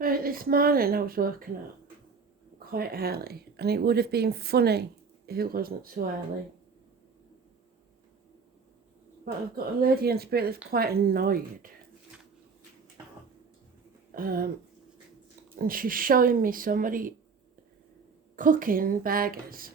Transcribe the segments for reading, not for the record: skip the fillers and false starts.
Right, this morning I was waking up quite early, and it would have been funny if it wasn't so early. But I've got a lady in spirit that's quite annoyed. And she's showing me somebody cooking burgers.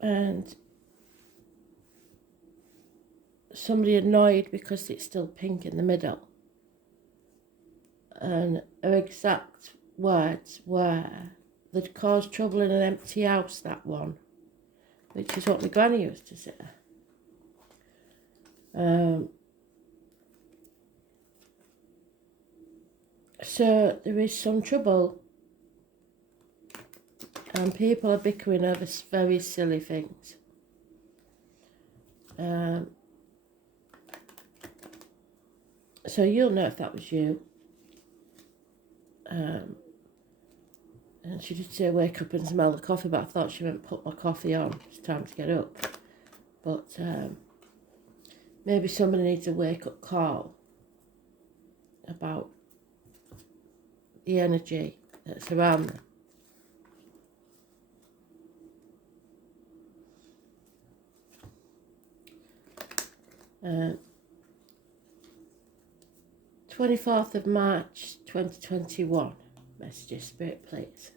And somebody annoyed because it's still pink in the middle. And her exact words were, they'd cause trouble in an empty house, that one. Which is what my granny used to say. So there is some trouble, and people are bickering over very silly things. So you'll know if that was you. And she did say wake up and smell the coffee, but I thought she meant put my coffee on. It's time to get up. But maybe somebody needs a wake-up call about the energy that's around them. 24th of March 2021. Messages, Spirit, please.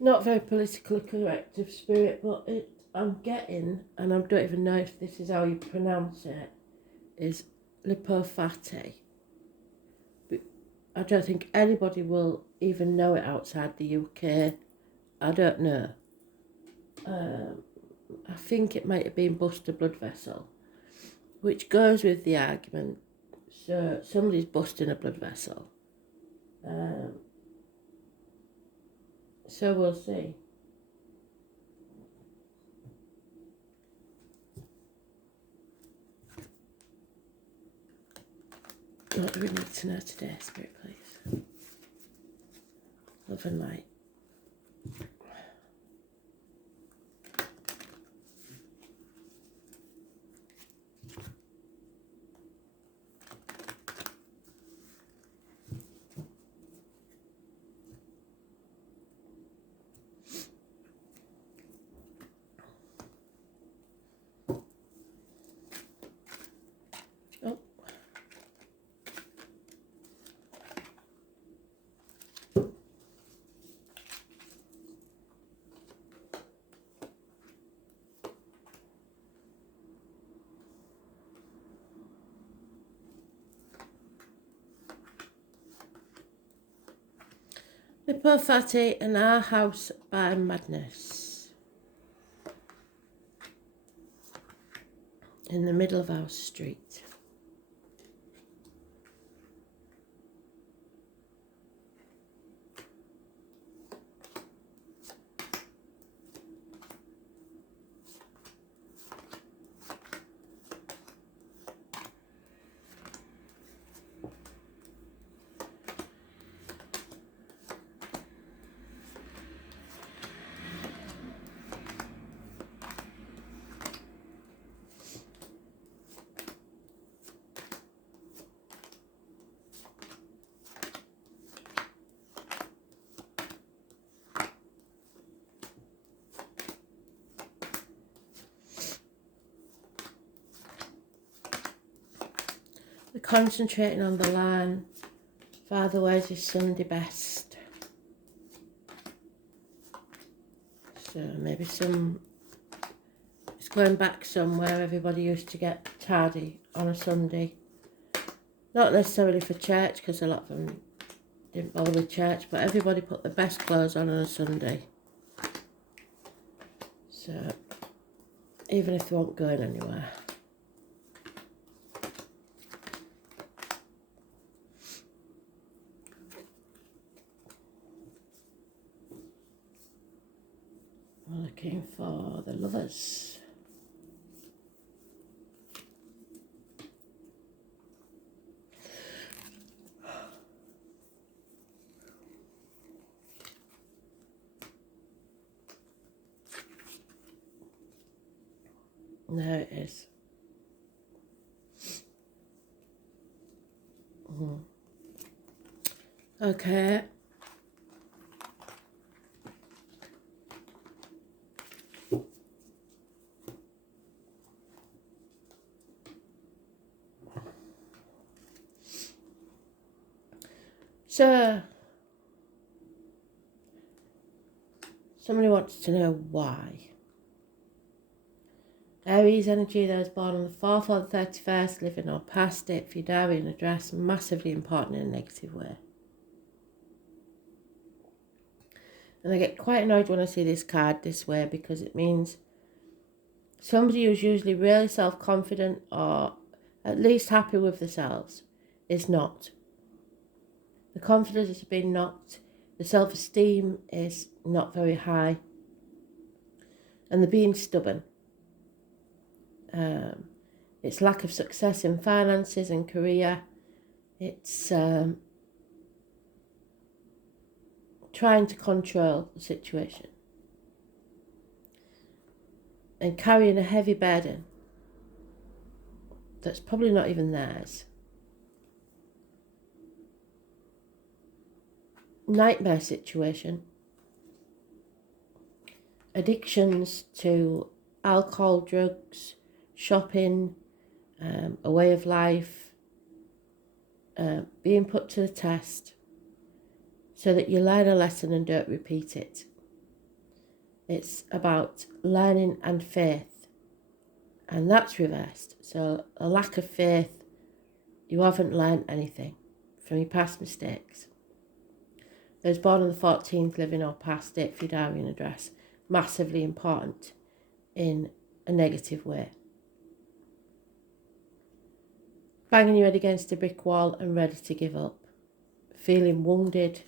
Not very politically correct of Spirit, but I'm getting, and I don't even know if this is how you pronounce it, is lipofate. I don't think anybody will even know it outside the UK. I don't know. I think it might have been bust a blood vessel, which goes with the argument. So somebody's busting a blood vessel. So we'll see. What do we need to know today, Spirit, please? Love and light. Oh. Lipofate and Our House by Madness. In the middle of our street. We're concentrating on the line. Father wears his Sunday best. So maybe it's going back somewhere everybody used to get tardy on a Sunday. Not necessarily for church, because a lot of them didn't bother with church, but everybody put the best clothes on a Sunday. So even if they weren't going anywhere. We're looking for the Lovers. There it is. Okay. So, somebody wants to know why. Aries energy, those born on the 4th or the 31st, living or past it, for your diary and address, massively important in a negative way. And I get quite annoyed when I see this card this way, because it means somebody who's usually really self-confident or at least happy with themselves is not. The confidence has been knocked, the self-esteem is not very high, and they're being stubborn. It's lack of success in finances and career. It's trying to control the situation and carrying a heavy burden that's probably not even theirs. Nightmare situation. Addictions to alcohol, drugs, shopping, a way of life, being put to the test so that you learn a lesson and don't repeat it. It's about learning and faith, and that's reversed. So a lack of faith, you haven't learned anything from your past mistakes. Those born on the 14th, living or past it, for your diary and address, massively important in a negative way. Banging your head against a brick wall and ready to give up. Feeling wounded.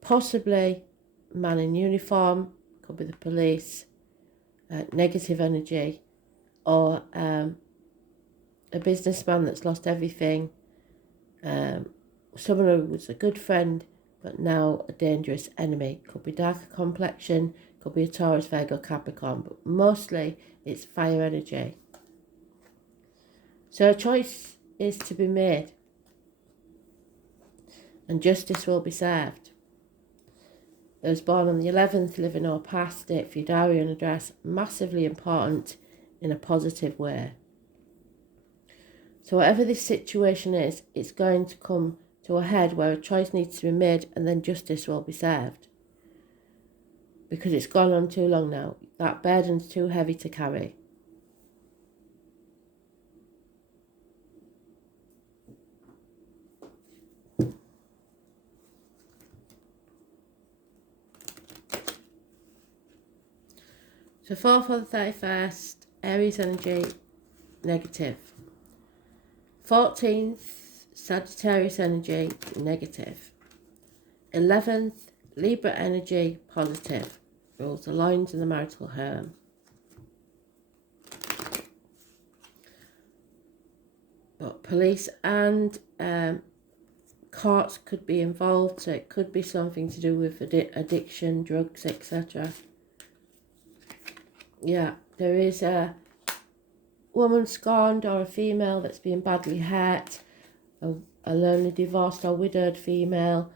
Possibly man in uniform, could be the police, negative energy, or a businessman that's lost everything, someone who was a good friend but now a dangerous enemy. Could be darker complexion, could be a Taurus, Virgo, Capricorn, but mostly it's fire energy. So a choice is to be made, and justice will be served. Those born on the 11th, living or past it, for your diary and address, massively important in a positive way. So whatever this situation is, it's going to come to a head where a choice needs to be made, and then justice will be served. Because it's gone on too long now. That burden's too heavy to carry. So 4th or the 31st, Aries energy, negative. 14th, Sagittarius energy, negative. 11th, Libra energy, positive. Rules the lines in the marital home. But police and courts could be involved, so it could be something to do with addiction, drugs, etc. Yeah, there is a woman scorned or a female that's been badly hurt, a lonely divorced or widowed female.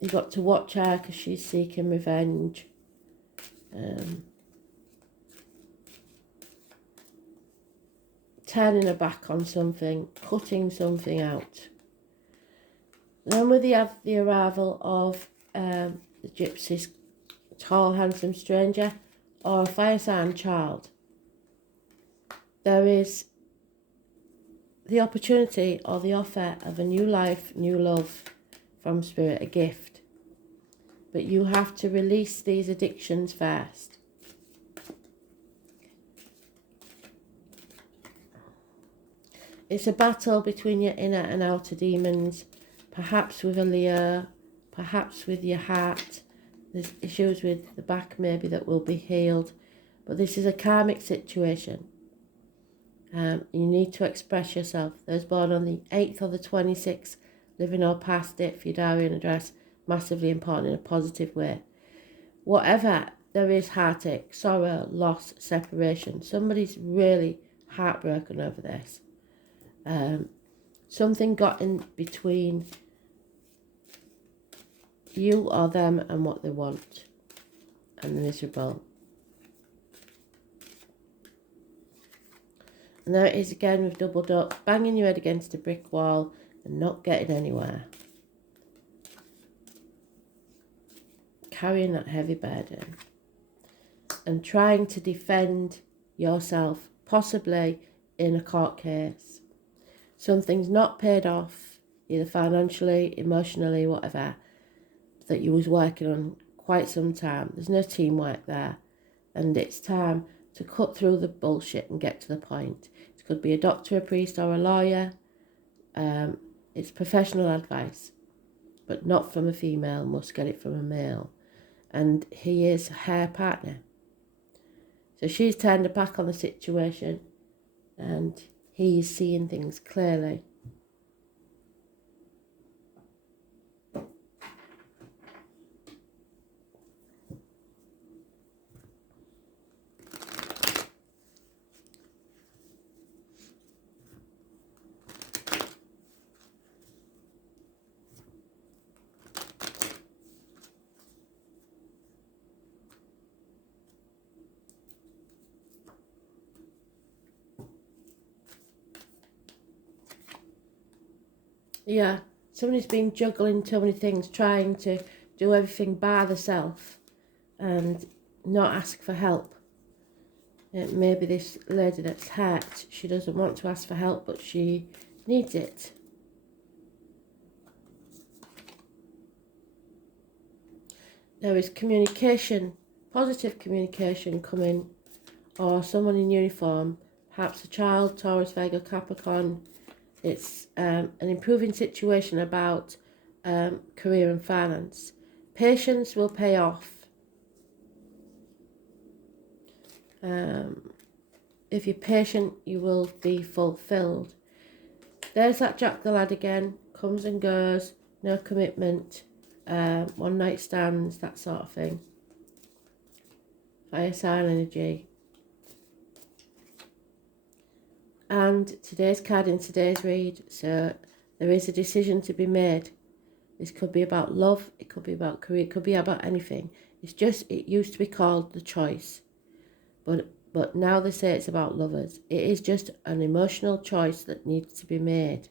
You've got to watch her because she's seeking revenge. Turning her back on something, cutting something out. Then we have the arrival of the gypsy's tall, handsome stranger, or a fire sign child. There is the opportunity or the offer of a new life, new love from Spirit, a gift. But you have to release these addictions first. It's a battle between your inner and outer demons, perhaps with a Leo, perhaps with your heart. There's issues with the back maybe that will be healed, but this is a karmic situation. You need to express yourself. Those born on the 8th or the 26th, living or past it, for your diary and address, massively important in a positive way. Whatever there is, heartache, sorrow, loss, separation, somebody's really heartbroken over this. Something got in between you or them and what they want, and they're miserable. And there it is again with doubled up, banging your head against a brick wall and not getting anywhere. Carrying that heavy burden and trying to defend yourself, possibly in a court case. Something's not paid off, either financially, emotionally, whatever, that you was working on quite some time. There's no teamwork there. And it's time to cut through the bullshit and get to the point. It could be a doctor, a priest, or a lawyer. It's professional advice, but not from a female, must get it from a male. And he is her partner. So she's turned her back on the situation and he's seeing things clearly. Yeah, somebody's been juggling so many things, trying to do everything by themselves and not ask for help. Maybe this lady that's hurt, she doesn't want to ask for help, but she needs it. There is communication, positive communication coming, or someone in uniform, perhaps a child, Taurus, Virgo, Capricorn. It's an improving situation about career and finance. Patience will pay off. If you're patient, you will be fulfilled. There's that Jack the Lad again, comes and goes, no commitment, one night stands, that sort of thing. Fire sign energy. And today's card in today's read, so there is a decision to be made. This could be about love, it could be about career, it could be about anything. It's just, it used to be called the choice. But now they say it's about lovers. It is just an emotional choice that needs to be made.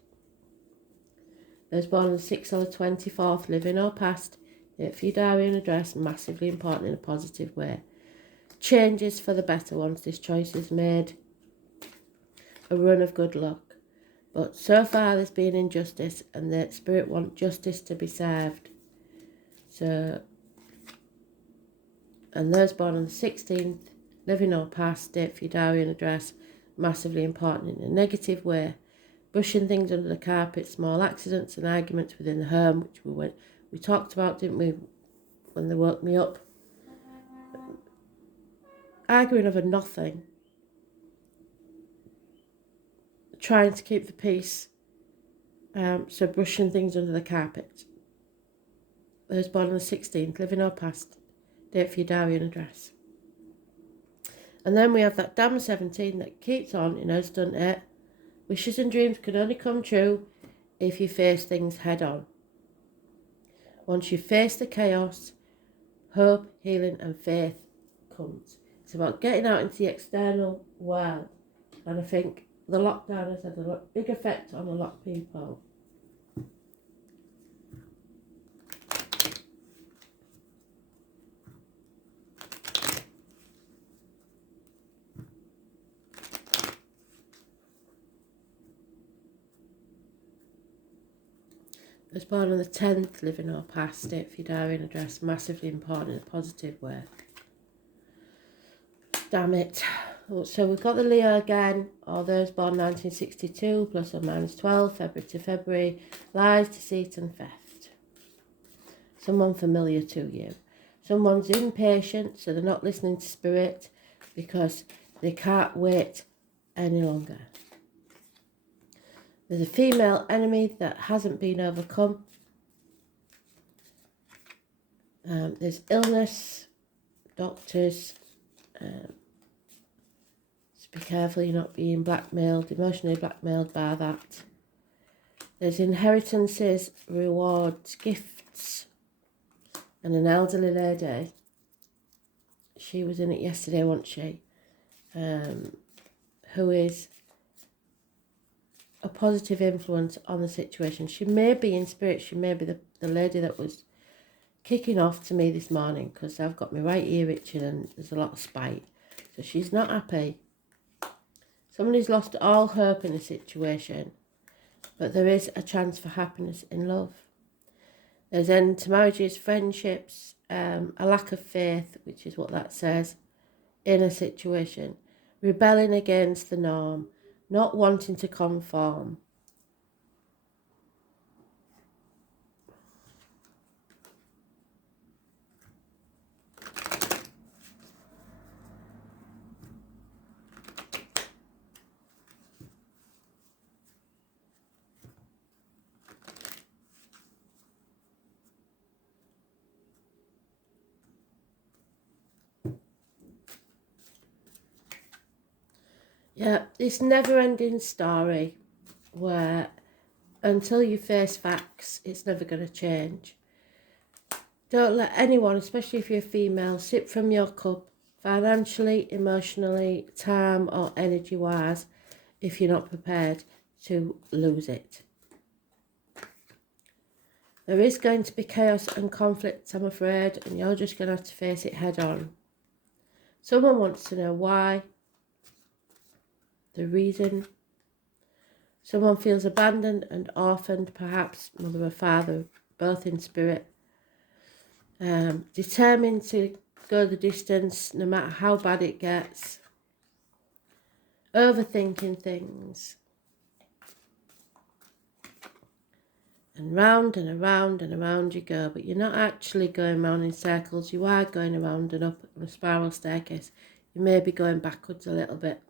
Those born on the 6th or the 24th, living or past, date for your diary and address, massively important in a positive way. Changes for the better once this choice is made. A run of good luck. But so far there's been injustice and the spirit want justice to be served. So, and those born on the 16th, living or past, date for your diary and address, massively important in a negative way. Brushing things under the carpet, small accidents and arguments within the home, which we talked about, didn't we, when they woke me up. Arguing over nothing. Trying to keep the peace. So brushing things under the carpet. Those born on the 16th, living or past, date for your diary and address. And then we have that damn 17 that keeps on, doesn't it? Wishes and dreams can only come true if you face things head on. Once you face the chaos, hope, healing and faith comes. It's about getting out into the external world. And I think the lockdown has had a big effect on a lot of people. I was born on the 10th, living or past, date for your diary and address, massively important in a positive way. Damn it. So we've got the Leo again, or those born 1962, plus or minus 12, February to February, lies, deceit and theft. Someone familiar to you. Someone's impatient, so they're not listening to spirit because they can't wait any longer. There's a female enemy that hasn't been overcome. There's illness, doctors. Just be careful you're not being blackmailed, emotionally blackmailed by that. There's inheritances, rewards, gifts, and an elderly lady. She was in it yesterday, wasn't she? Who is a positive influence on the situation. She may be in spirit. She may be the lady that was kicking off to me this morning, because I've got my right ear itching and there's a lot of spite. So she's not happy. Somebody's lost all hope in the situation, but there is a chance for happiness in love. There's end to marriages, friendships, a lack of faith, which is what that says, in a situation. Rebelling against the norm, not wanting to conform. Yeah, this never-ending story where until you face facts, it's never going to change. Don't let anyone, especially if you're a female, sip from your cup financially, emotionally, time or energy-wise if you're not prepared to lose it. There is going to be chaos and conflict, I'm afraid, and you're just going to have to face it head on. Someone wants to know why, the reason. Someone feels abandoned and orphaned, perhaps mother or father, both in spirit. Determined to go the distance no matter how bad it gets. Overthinking things. And round and around and around you go, but you're not actually going round in circles. You are going around and up on a spiral staircase. You may be going backwards a little bit.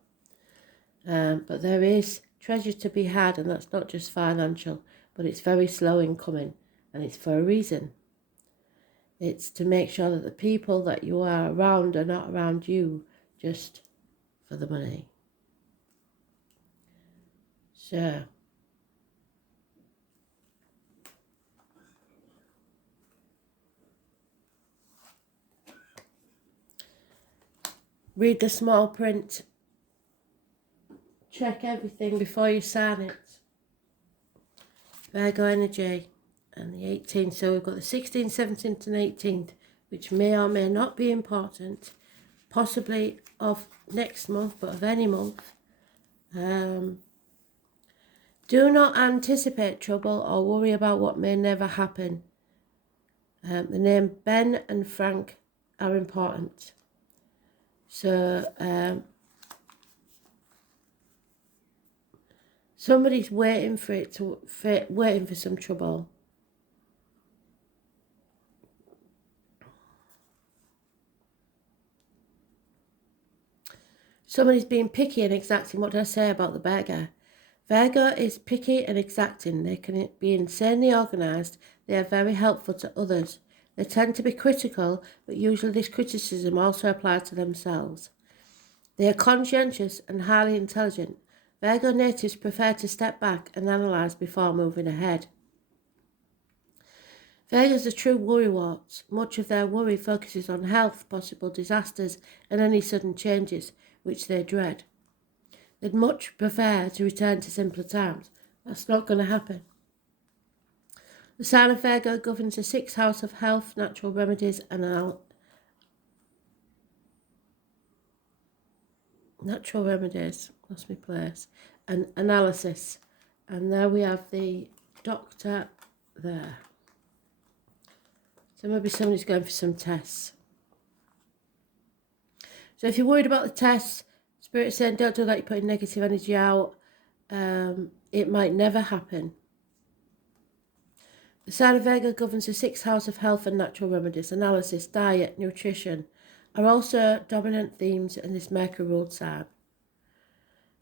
But there is treasure to be had, and that's not just financial, but it's very slow in coming, and it's for a reason. It's to make sure that the people that you are around are not around you just for the money. So, read the small print. Check everything before you sign it. Virgo energy and the 18th. So we've got the 16th, 17th and 18th, which may or may not be important. Possibly of next month, but of any month. Do not anticipate trouble or worry about what may never happen. The name Ben and Frank are important. So somebody's waiting for waiting for some trouble. Somebody's being picky and exacting. What did I say about the Virgo? Virgo is picky and exacting. They can be insanely organised. They are very helpful to others. They tend to be critical, but usually this criticism also applies to themselves. They are conscientious and highly intelligent. Virgo natives prefer to step back and analyse before moving ahead. Virgos are true worrywarts. Much of their worry focuses on health, possible disasters, and any sudden changes, which they dread. They'd much prefer to return to simpler times. That's not going to happen. The sign of Virgo governs the 6th house of health, natural remedies, and natural remedies. Lost my place. And analysis. And there we have the doctor there. So maybe somebody's going for some tests. So if you're worried about the tests, Spirit saying don't do that, you're putting negative energy out. It might never happen. The sign of Virgo governs the 6th house of health and natural remedies. Analysis, diet, nutrition are also dominant themes in this Mercury-ruled sign.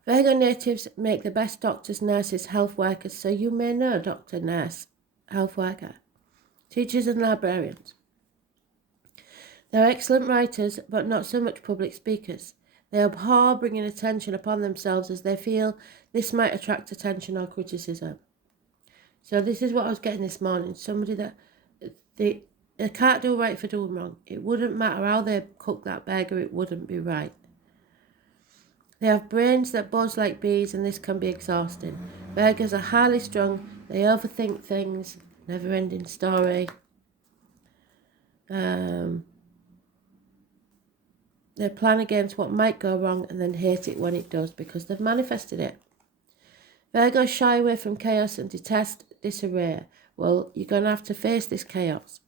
Virgo natives make the best doctors, nurses, health workers, so you may know doctor, nurse, health worker, teachers and librarians. They're excellent writers, but not so much public speakers. They abhor bringing attention upon themselves as they feel this might attract attention or criticism. So this is what I was getting this morning. Somebody that they can't do right for doing wrong. It wouldn't matter how they cook that burger, it wouldn't be right. They have brains that buzz like bees, and this can be exhausting. Burgers are highly strung, they overthink things, never ending story. They plan against what might go wrong and then hate it when it does because they've manifested it. Virgos shy away from chaos and detest disarray. Well, you're going to have to face this chaos.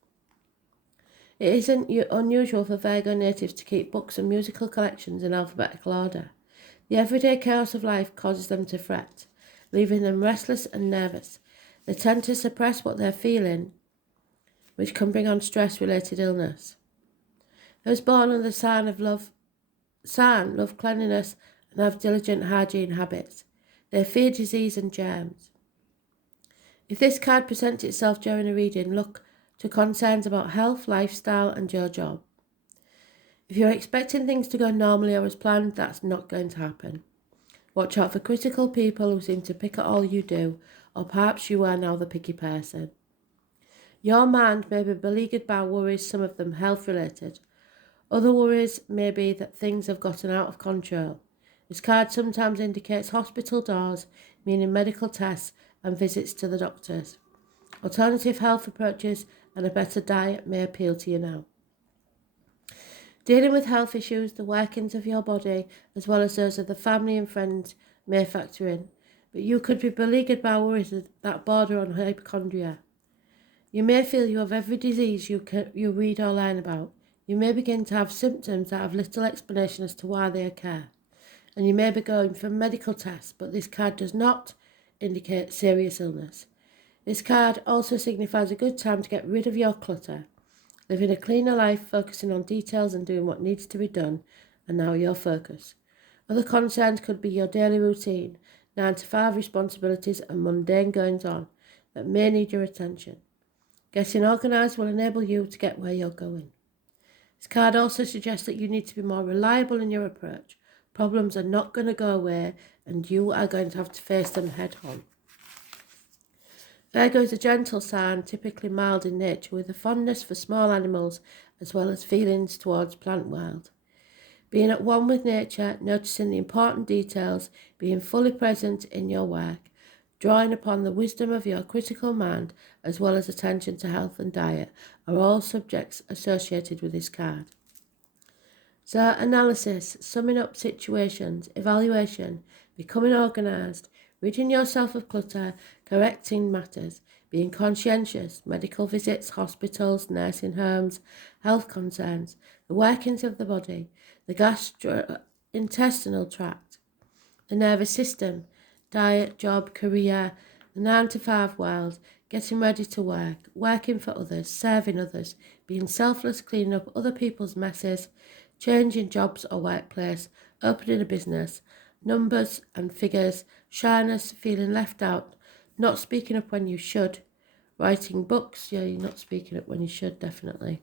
It isn't unusual for Virgo natives to keep books and musical collections in alphabetical order. The everyday chaos of life causes them to fret, leaving them restless and nervous. They tend to suppress what they're feeling, which can bring on stress-related illness. Those born under the sign love cleanliness and have diligent hygiene habits. They fear disease and germs. If this card presents itself during a reading, look to concerns about health, lifestyle and your job. If you're expecting things to go normally or as planned, that's not going to happen. Watch out for critical people who seem to pick at all you do, or perhaps you are now the picky person. Your mind may be beleaguered by worries, some of them health-related. Other worries may be that things have gotten out of control. This card sometimes indicates hospital doors, meaning medical tests and visits to the doctors. Alternative health approaches and a better diet may appeal to you now. Dealing with health issues, the workings of your body, as well as those of the family and friends, may factor in, but you could be beleaguered by worries that border on hypochondria. You may feel you have every disease you read or learn about. You may begin to have symptoms that have little explanation as to why they occur, and you may be going for medical tests, but this card does not indicate serious illness. This card also signifies a good time to get rid of your clutter. Living a cleaner life, focusing on details and doing what needs to be done, and now your focus. Other concerns could be your daily routine, 9 to 5 responsibilities and mundane goings-on that may need your attention. Getting organised will enable you to get where you're going. This card also suggests that you need to be more reliable in your approach. Problems are not going to go away, and you are going to have to face them head-on. Virgo is a gentle sign, typically mild in nature, with a fondness for small animals as well as feelings towards plant world. Being at one with nature, noticing the important details, being fully present in your work, drawing upon the wisdom of your critical mind, as well as attention to health and diet, are all subjects associated with this card. So, analysis, summing up situations, evaluation, becoming organised, ridding yourself of clutter, correcting matters, being conscientious, medical visits, hospitals, nursing homes, health concerns, the workings of the body, the gastrointestinal tract, the nervous system, diet, job, career, the 9 to 5 world, getting ready to work, working for others, serving others, being selfless, cleaning up other people's messes, changing jobs or workplace, opening a business, numbers and figures, shyness, feeling left out, not speaking up when you should, writing books, yeah, you're not speaking up when you should, definitely.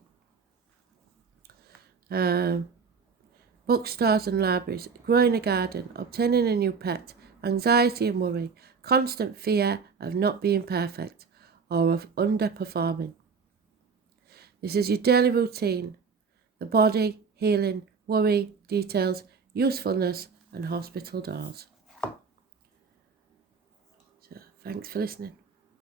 Bookstores and libraries, growing a garden, obtaining a new pet, anxiety and worry, constant fear of not being perfect or of underperforming. This is your daily routine, the body, healing, worry, details, usefulness and hospital doors. So thanks for listening.